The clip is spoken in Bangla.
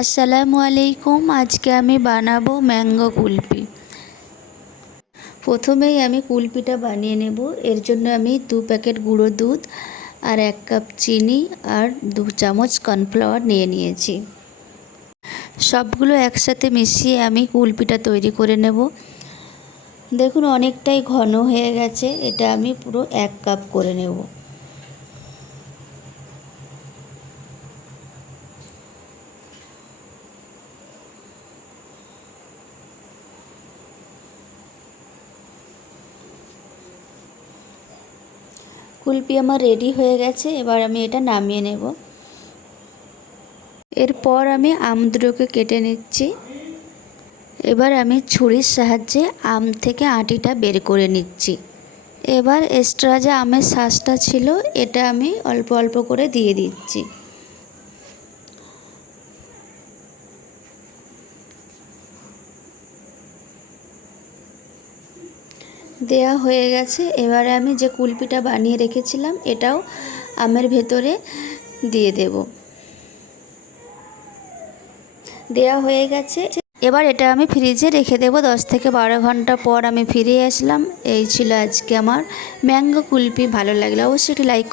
আসসালামু আলাইকুম। আজকে আমি বানাবো ম্যাঙ্গো কুলফি। প্রথমেই আমি কুলফিটা বানিয়ে নেব। এর জন্য আমি 2 প্যাকেট গুঁড়ো দুধ আর 1 কাপ চিনি আর 2 চামচ কর্নফ্লাওয়ার নিয়ে নিয়েছি। সবগুলো একসাথে মিশিয়ে আমি কুলফিটা তৈরি করে নেব। দেখুন অনেকটাই ঘন হয়ে গেছে, এটা আমি পুরো 1 কাপ করে নেব। কুলফি আমার রেডি হয়ে গেছে, এবার আমি এটা নামিয়ে নেব। এরপর আমি আম দুটোকে কেটে নিচ্ছি। এবার আমি ছুরির সাহায্যে আম থেকে আটিটা বের করে নিচ্ছি। এবার এক্সট্রা যে আমের শাঁসটা ছিল এটা আমি অল্প অল্প করে দিয়ে দিচ্ছি। দেয়া হয়ে গেছে। এবারে আমি যে কুলফিটা বানিয়ে রেখেছিলাম এটাও আমের ভেতরে দিয়ে দেব। দেয়া হয়ে গেছে। এবার এটা আমি ফ্রিজে রেখে দেব। 10 থেকে 12 ঘন্টা পর আমি ফিরে আসলাম। এই ছিল আজকে আমার ম্যাঙ্গো কুলফি। ভালো লাগলে অবশ্যই একটি লাইক